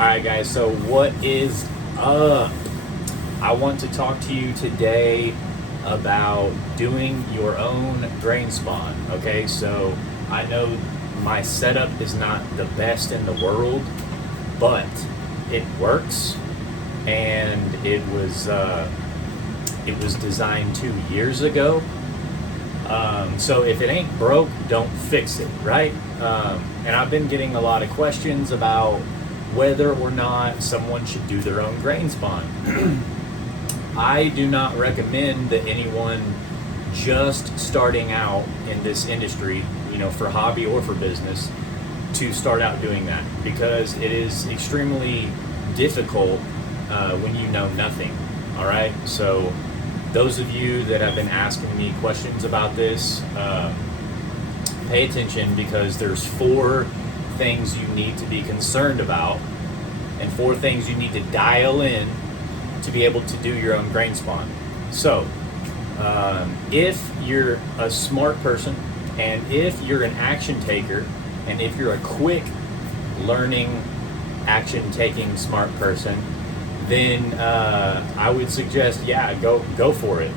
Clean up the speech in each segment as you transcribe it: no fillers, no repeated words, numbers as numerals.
Alright guys, so what is up? I want to talk to you today about doing your own grain spawn. Okay, so I know my setup is not the best in the world, but it works, and it was designed 2 years ago. So if it ain't broke, don't fix it, right? And I've been getting a lot of questions about whether or not someone should do their own grain spawn. I do not recommend that anyone just starting out in this industry, for hobby or for business, to start out doing that, because it is extremely difficult when you know nothing. All right, so those of you that have been asking me questions about this, pay attention, because there's 4 things you need to be concerned about and 4 things you need to dial in to be able to do your own grain spawn. So if you're a smart person, and if you're an action taker, and if you're a quick learning, action taking smart person, then I would suggest, go for it.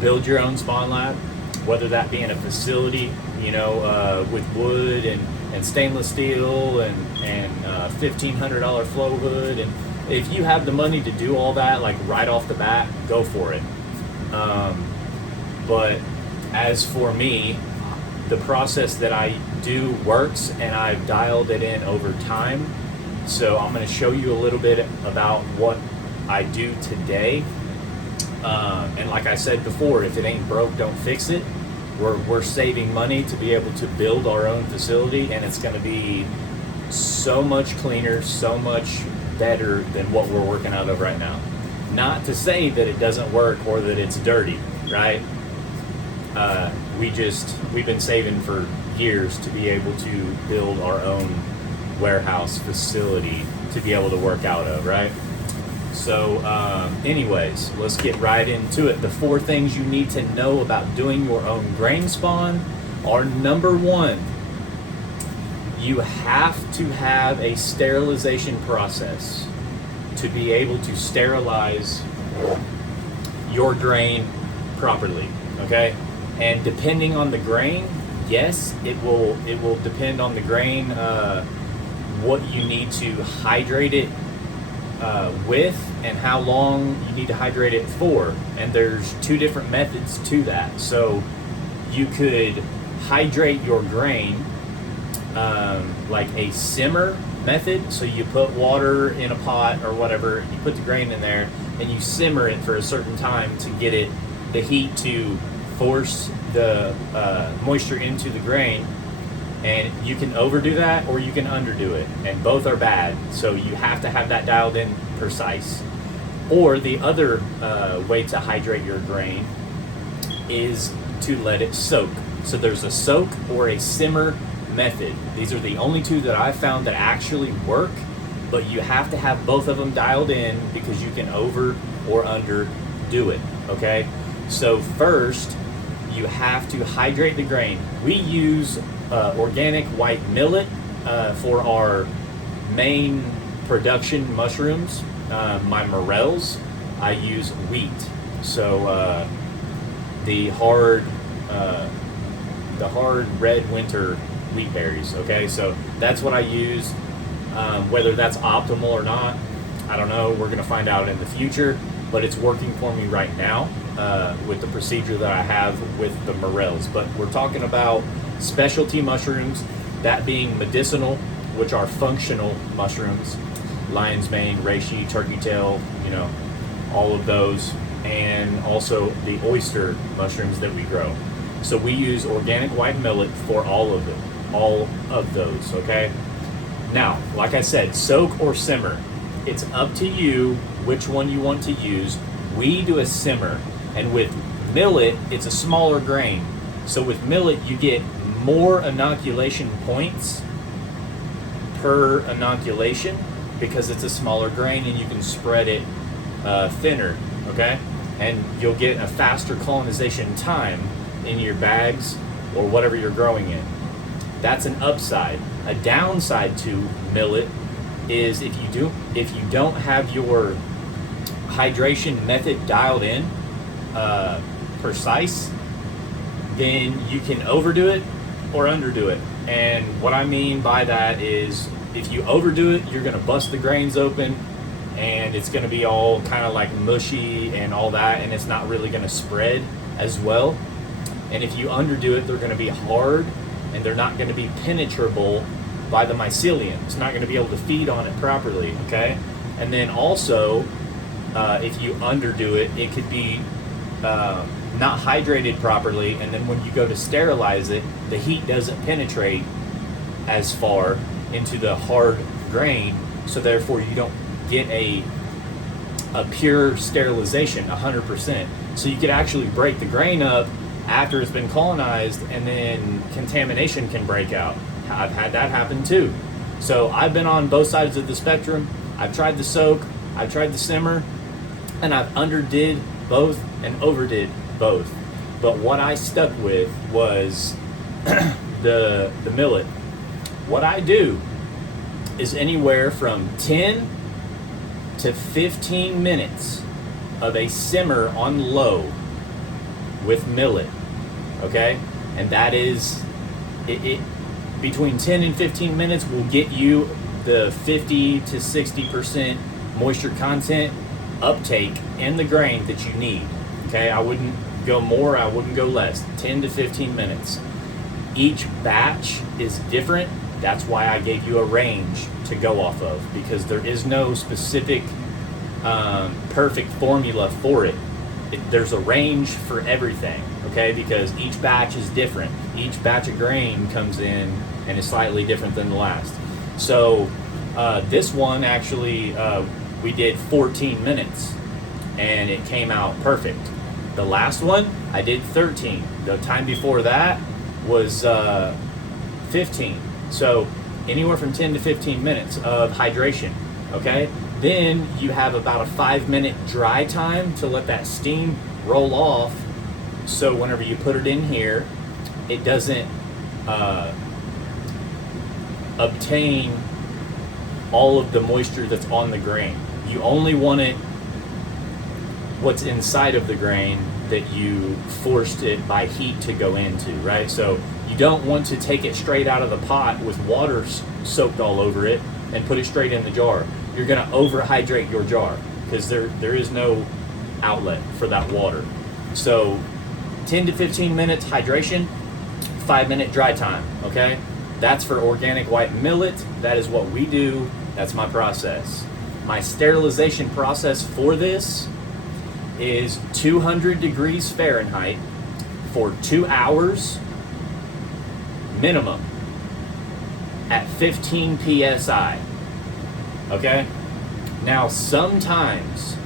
Build your own spawn lab, whether that be in a facility, with wood and stainless steel and $1,500 flow hood. And if you have the money to do all that, like right off the bat, go for it. But as for me, the process that I do works, and I've dialed it in over time. So I'm going to show you a little bit about what I do today. And like I said before, if it ain't broke, don't fix it. We're saving money to be able to build our own facility, and it's going to be so much cleaner, so much better than what we're working out of right now. Not to say that it doesn't work or that it's dirty, right? We've been saving for years to be able to build our own warehouse facility to be able to work out of, right? So anyways, let's get right into it. The 4 things you need to know about doing your own grain spawn are: number 1, you have to have a sterilization process to be able to sterilize your grain properly, okay? And depending on the grain, yes, it will depend on the grain, what you need to hydrate it with, and how long you need to hydrate it for. And there's 2 different methods to that. So you could hydrate your grain like a simmer method. So you put water in a pot or whatever, you put the grain in there, and you simmer it for a certain time to get the heat to force the moisture into the grain. And you can overdo that or you can underdo it, and both are bad. So you have to have that dialed in precise. Or the other way to hydrate your grain is to let it soak. So there's a soak or a simmer method. These are the only 2 that I've found that actually work, but you have to have both of them dialed in, because you can over or under do it, okay? So first, you have to hydrate the grain. We use organic white millet for our main production mushrooms. My morels, I use wheat. So the hard red winter wheat berries. Okay, so that's what I use. Whether that's optimal or not, I don't know. We're gonna find out in the future, but it's working for me right now with the procedure that I have with the morels. But we're talking about specialty mushrooms, that being medicinal, which are functional mushrooms: lion's mane, reishi, turkey tail, all of those, and also the oyster mushrooms that we grow. So we use organic white millet for all of those, okay? Now, like I said, soak or simmer. It's up to you which one you want to use. We do a simmer, and with millet, it's a smaller grain. So with millet, you get more inoculation points per inoculation because it's a smaller grain and you can spread it thinner, okay? And you'll get a faster colonization time in your bags or whatever you're growing in. That's an upside. A downside to millet is if you don't have your hydration method dialed in precise, then you can overdo it or underdo it. And what I mean by that is if you overdo it, you're going to bust the grains open and it's going to be all kind of like mushy and all that, and it's not really going to spread as well. And if you underdo it, they're going to be hard and they're not going to be penetrable by the mycelium. It's not going to be able to feed on it properly, okay? And then also, if you underdo it, it could be not hydrated properly, and then when you go to sterilize it, the heat doesn't penetrate as far into the hard grain, so therefore you don't get a pure sterilization 100%. So you could actually break the grain up after it's been colonized, and then contamination can break out. I've had that happen too. So I've been on both sides of the spectrum. I've tried the soak, I've tried the simmer, and I've underdid both and overdid both. But what I stuck with was the millet. What I do is anywhere from 10 to 15 minutes of a simmer on low with millet, okay? And that is, it between 10 and 15 minutes will get you the 50 to 60% moisture content uptake in the grain that you need, okay? I wouldn't go more, I wouldn't go less, 10 to 15 minutes. Each batch is different. That's why I gave you a range to go off of, because there is no specific perfect formula for it. There's a range for everything, okay? Because each batch is different. Each batch of grain comes in and is slightly different than the last. So this one actually, we did 14 minutes and it came out perfect. The last one, I did 13. The time before that was 15. So anywhere from 10 to 15 minutes of hydration, okay? Then you have about a 5-minute dry time to let that steam roll off. So whenever you put it in here, it doesn't obtain all of the moisture that's on the grain. You only want it what's inside of the grain that you forced it by heat to go into, right? So you don't want to take it straight out of the pot with water soaked all over it and put it straight in the jar. You're gonna overhydrate your jar because there is no outlet for that water. So 10 to 15 minutes hydration, 5-minute dry time, okay? That's for organic white millet. That is what we do. That's my process. My sterilization process for this is 200 degrees Fahrenheit for 2 hours minimum at 15 psi. Okay? Now sometimes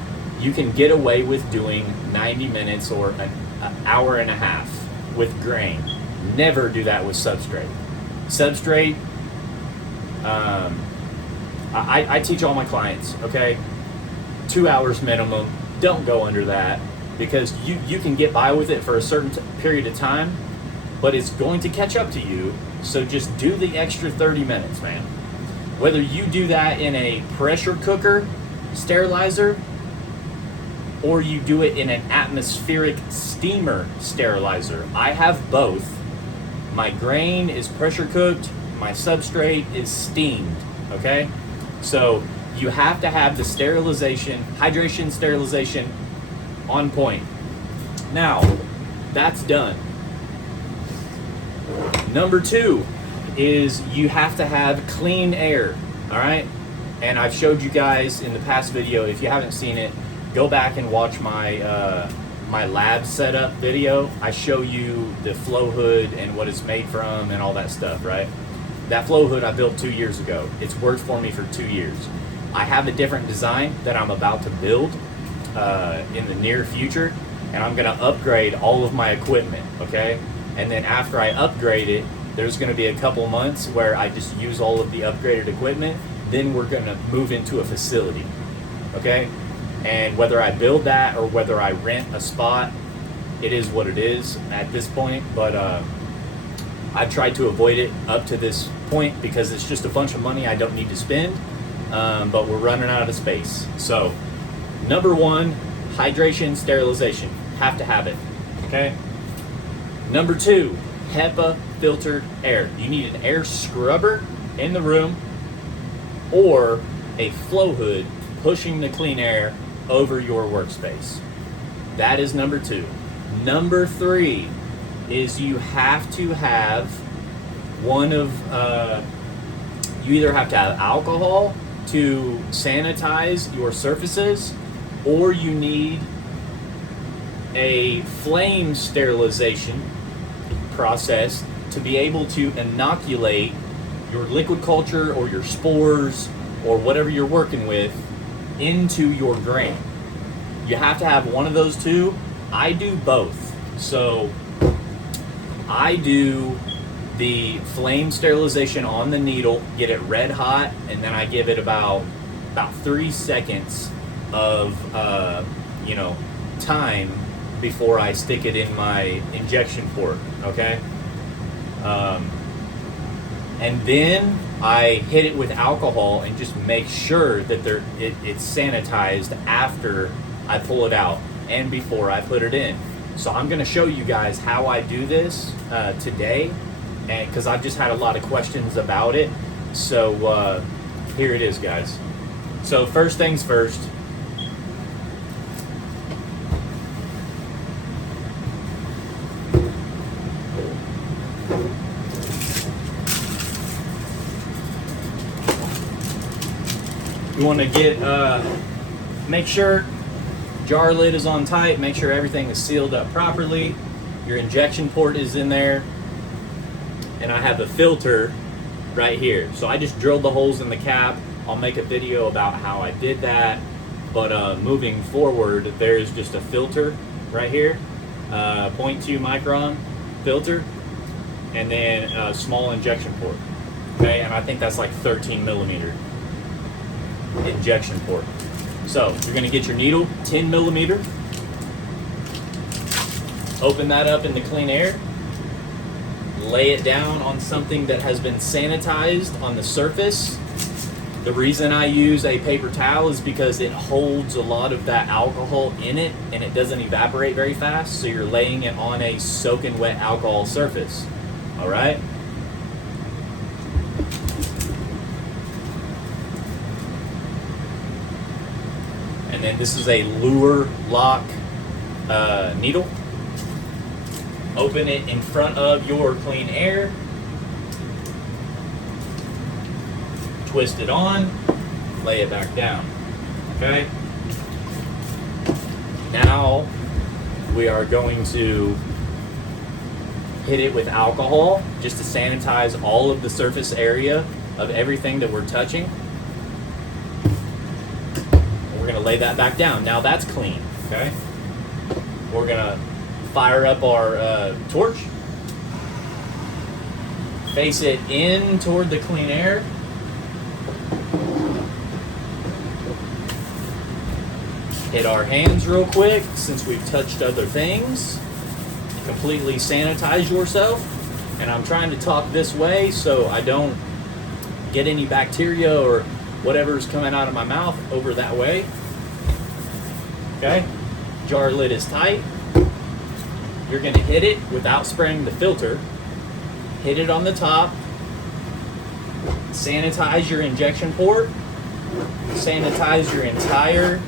you can get away with doing 90 minutes or an hour and a half with grain. Never do that with substrate. Substrate, I teach all my clients, okay? 2 hours minimum. Don't go under that, because you can get by with it for a certain period of time, but it's going to catch up to you. So just do the extra 30 minutes, man. Whether you do that in a pressure cooker sterilizer or you do it in an atmospheric steamer sterilizer. I have both. My grain is pressure cooked, my substrate is steamed, okay? So you have to have the sterilization, hydration, sterilization on point. Now, that's done. Number 2 is you have to have clean air, all right? And I've showed you guys in the past video. If you haven't seen it, go back and watch my my lab setup video. I show you the flow hood and what it's made from and all that stuff, right? That flow hood I built 2 years ago. It's worked for me for 2 years. I have a different design that I'm about to build in the near future, and I'm gonna upgrade all of my equipment, okay? And then after I upgrade it, there's gonna be a couple months where I just use all of the upgraded equipment. Then we're gonna move into a facility, okay? And whether I build that or whether I rent a spot, it is what it is at this point. But I've tried to avoid it up to this point because it's just a bunch of money I don't need to spend. but we're running out of space. So, number one, hydration, sterilization. Have to have it, okay? Number two, HEPA filtered air. You need an air scrubber in the room or a flow hood pushing the clean air over your workspace. That is number two. Number three is you have to have you either have to have alcohol to sanitize your surfaces, or you need a flame sterilization process to be able to inoculate your liquid culture or your spores or whatever you're working with into your grain. You have to have one of those two. I do both. So I do the flame sterilization on the needle, get it red hot, and then I give it about 3 seconds of time before I stick it in my injection port, okay? And then I hit it with alcohol and just make sure that it's sanitized after I pull it out and before I put it in. So I'm gonna show you guys how I do this today, and because I've just had a lot of questions about it. So here it is, guys. So first things first, you want to make sure jar lid is on tight, make sure everything is sealed up properly, your injection port is in there, and I have a filter right here. So I just drilled the holes in the cap. I'll make a video about how I did that, but moving forward, there's just a filter right here, 0.2 micron filter, and then a small injection port, okay? And I think that's like 13 millimeter injection port. So you're gonna get your needle, 10 millimeter, open that up in the clean air, lay it down on something that has been sanitized on the surface. The reason I use a paper towel is because it holds a lot of that alcohol in it and it doesn't evaporate very fast, so you're laying it on a soaking wet alcohol surface, all right? And then this is a Luer lock needle. Open it in front of your clean air. Twist it on, lay it back down, okay? Now we are going to hit it with alcohol just to sanitize all of the surface area of everything that we're touching. We're gonna lay that back down. Now that's clean, okay? We're gonna fire up our torch, face it in toward the clean air, hit our hands real quick since we've touched other things, completely sanitize yourself. And I'm trying to talk this way so I don't get any bacteria or whatever's coming out of my mouth over that way. Okay, jar lid is tight. You're gonna hit it without spraying the filter. Hit it on the top. Sanitize your injection port. Sanitize your entire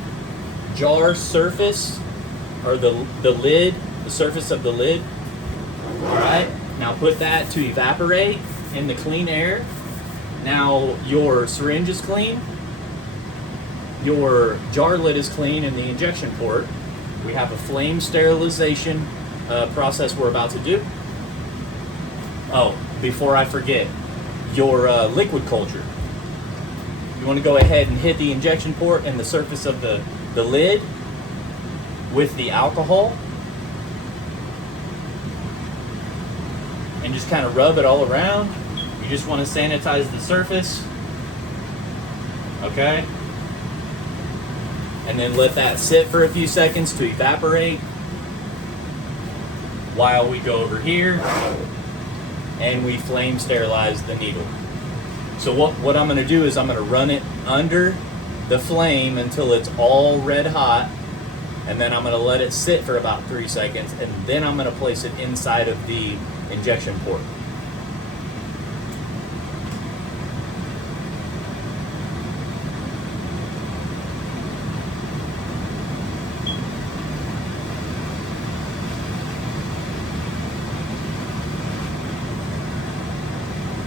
jar surface, or the lid, the surface of the lid. All right, now put that to evaporate in the clean air. Now your syringe is clean, your jar lid is clean, and the injection port. We have a flame sterilization process we're about to do. Oh, before I forget, your liquid culture. You want to go ahead and hit the injection port and the surface of the lid with the alcohol and just kind of rub it all around. You just want to sanitize the surface, okay? And then let that sit for a few seconds to evaporate while we go over here and we flame sterilize the needle. So what I'm going to do is I'm going to run it under the flame until it's all red hot, and then I'm going to let it sit for about 3 seconds, and then I'm going to place it inside of the injection port.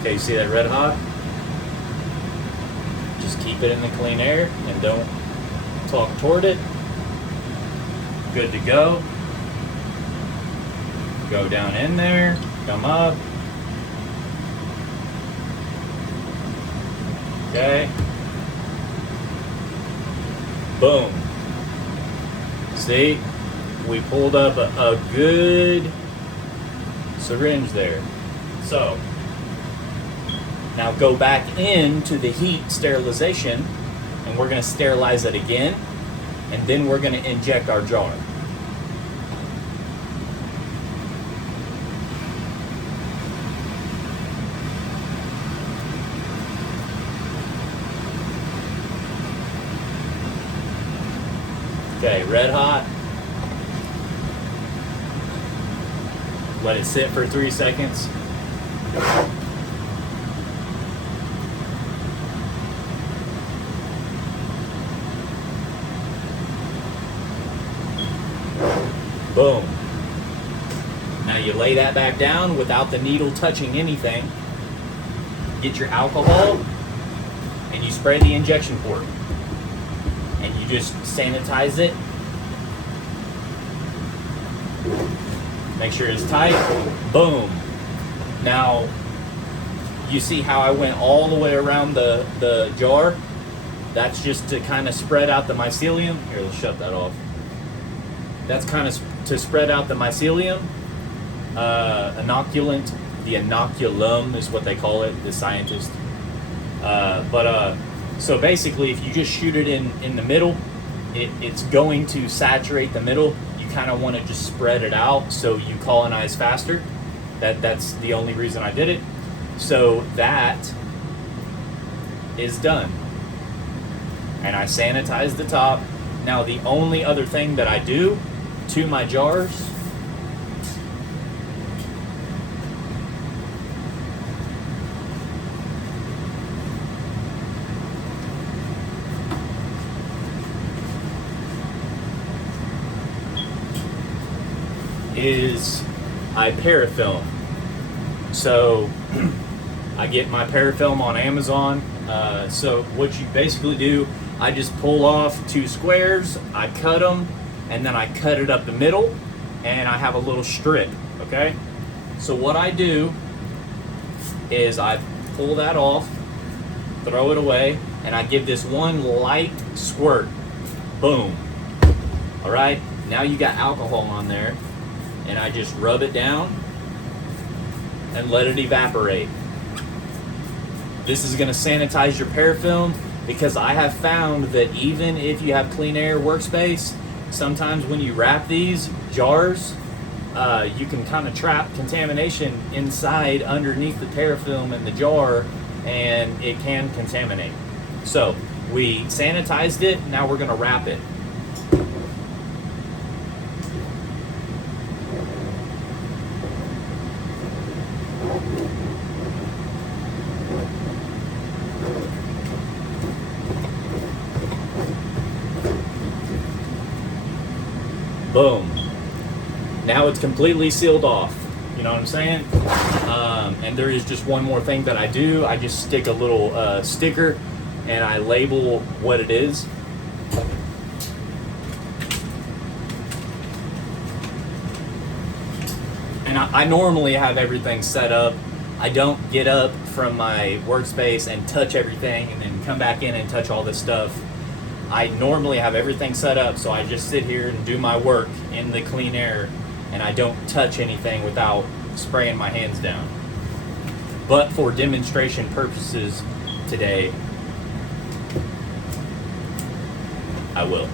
Okay, you see that red hot? Just keep it in the clean air and don't talk toward it. Good to go. Go down in there, come up. Okay. Boom. See? We pulled up a good syringe there. So, now go back into the heat sterilization, and we're going to sterilize it again, and then we're going to inject our jar. Okay, red hot. Let it sit for 3 seconds. Boom. Now you lay that back down without the needle touching anything. Get your alcohol and you spray the injection port. And you just sanitize it. Make sure it's tight. Boom. Now, you see how I went all the way around the jar? That's just to kind of spread out the mycelium. Here, let's shut that off. That's kind of to spread out the mycelium. Inoculant, the inoculum is what they call it, the scientists. So basically, if you just shoot it in the middle, it's going to saturate the middle. You kind of want to just spread it out so you colonize faster. That's the only reason I did it. So that is done. And I sanitize the top. Now the only other thing that I do to my jars is I parafilm. So I get my parafilm on Amazon. So what you basically do, I just pull off 2 squares, I cut them, and then I cut it up the middle, and I have a little strip, okay? So what I do is I pull that off, throw it away, and I give this one light squirt. Boom. All right, now you got alcohol on there, and I just rub it down and let it evaporate. This is gonna sanitize your parafilm, because I have found that even if you have clean air workspace, sometimes when you wrap these jars, you can kind of trap contamination inside underneath the parafilm in the jar, and it can contaminate. So we sanitized it, now we're gonna wrap it. Boom. Now it's completely sealed off. You know what I'm saying? And there is just one more thing that I do. I just stick a little sticker and I label what it is. And I normally have everything set up. I don't get up from my workspace and touch everything and then come back in and touch all this stuff. I normally have everything set up, so I just sit here and do my work in the clean air, and I don't touch anything without spraying my hands down. But for demonstration purposes today, I will.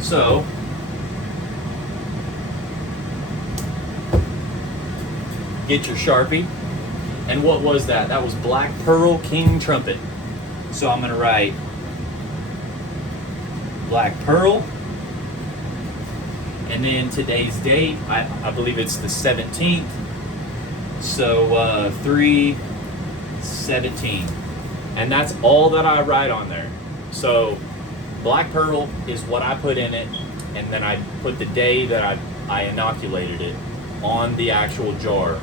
So, get your Sharpie, And what was that? That was Black Pearl King Trumpet. So I'm going to write Black Pearl. And then today's date, I believe it's the 17th. So 3/17. And that's all that I write on there. So Black Pearl is what I put in it. And then I put the day that I inoculated it on the actual jar.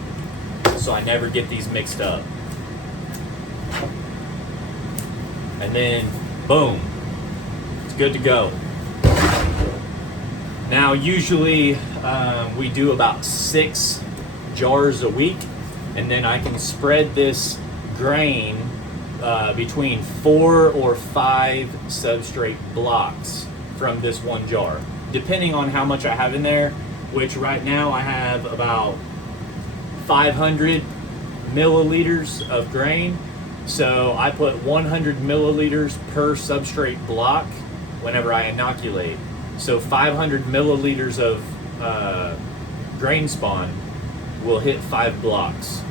So I never get these mixed up. And then, boom, it's good to go. Now, usually we do about 6 jars a week, and then I can spread this grain between 4 or 5 substrate blocks from this one jar, depending on how much I have in there, which right now I have about 500 milliliters of grain. So I put 100 milliliters per substrate block whenever I inoculate. So 500 milliliters of grain spawn will hit 5 blocks.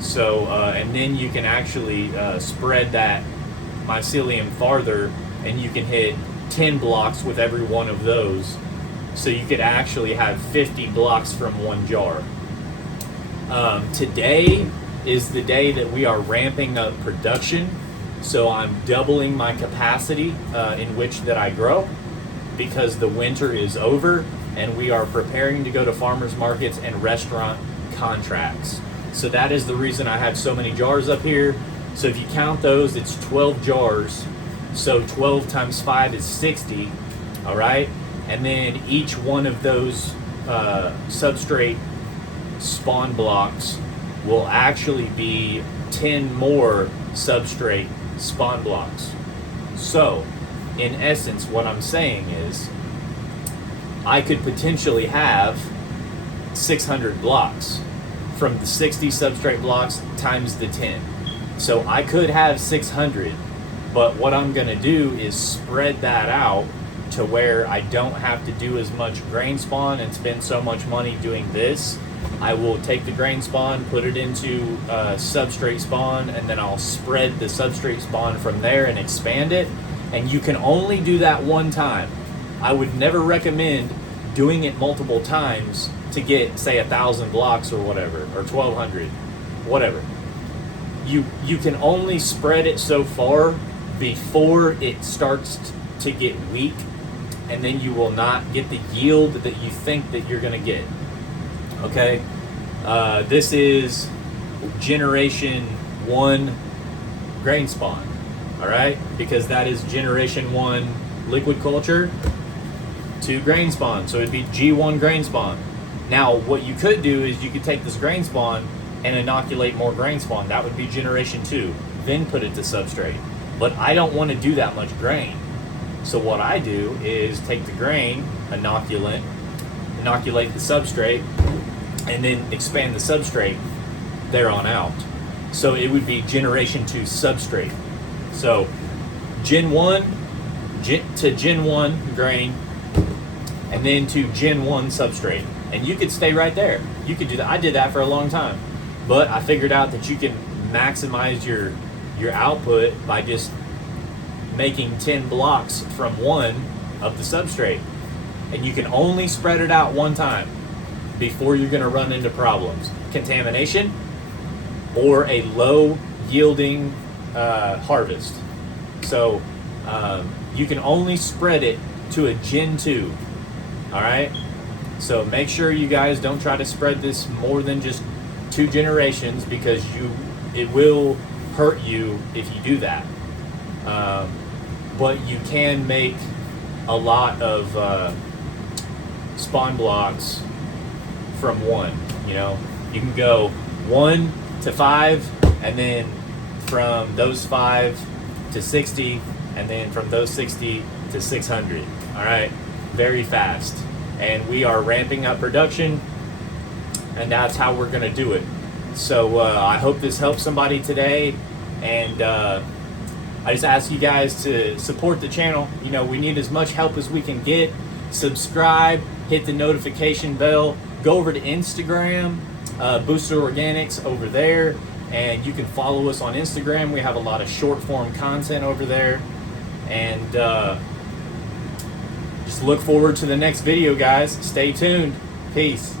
So, and then you can actually spread that mycelium farther, and you can hit 10 blocks with every one of those. So you could actually have 50 blocks from one jar. Today is the day that we are ramping up production. So I'm doubling my capacity in which that I grow, because the winter is over and we are preparing to go to farmers markets and restaurant contracts. So that is the reason I have so many jars up here. So if you count those, it's 12 jars. So 12 times 5 is 60, all right? And then each one of those substrate spawn blocks will actually be 10 more substrate spawn blocks. So, in essence, what I'm saying is I could potentially have 600 blocks from the 60 substrate blocks times the 10. So I could have 600, but what I'm going to do is spread that out to where I don't have to do as much grain spawn and spend so much money doing this. I will take the grain spawn, put it into substrate spawn, and then I'll spread the substrate spawn from there and expand it. And you can only do that one time. I would never recommend doing it multiple times to get, say, 1,000 blocks or whatever, or 1,200, whatever. You can only spread it so far before it starts to get weak, and then you will not get the yield that you think that you're going to get. Okay, this is generation 1 grain spawn, all right, because that is generation 1 liquid culture to grain spawn, so it'd be G1 grain spawn. Now what you could do is you could take this grain spawn and inoculate more grain spawn. That would be generation 2, then put it to substrate. But I don't want to do that much grain, so what I do is take the grain, inoculate the substrate, and then expand the substrate there on out. So it would be generation 2 substrate. So Gen 1 to Gen 1 grain, and then to Gen 1 substrate. And you could stay right there. You could do that. I did that for a long time. But I figured out that you can maximize your output by just making 10 blocks from one of the substrate. And you can only spread it out one time before you're going to run into problems. Contamination or a low yielding harvest. So you can only spread it to a Gen 2. All right? So make sure you guys don't try to spread this more than just 2 generations, because it will hurt you if you do that. But you can make a lot of spawn blocks from 1. You know, you can go 1 to 5, and then from those 5 to 60, and then from those 60 to 600. All right, very fast. And we are ramping up production, and that's how we're going to do it. So I hope this helps somebody today, and I just ask you guys to support the channel. You know, we need as much help as we can get. Subscribe, hit the notification bell, go over to Instagram, Booster Organics over there. And you can follow us on Instagram. We have a lot of short form content over there. And just look forward to the next video, guys. Stay tuned. Peace.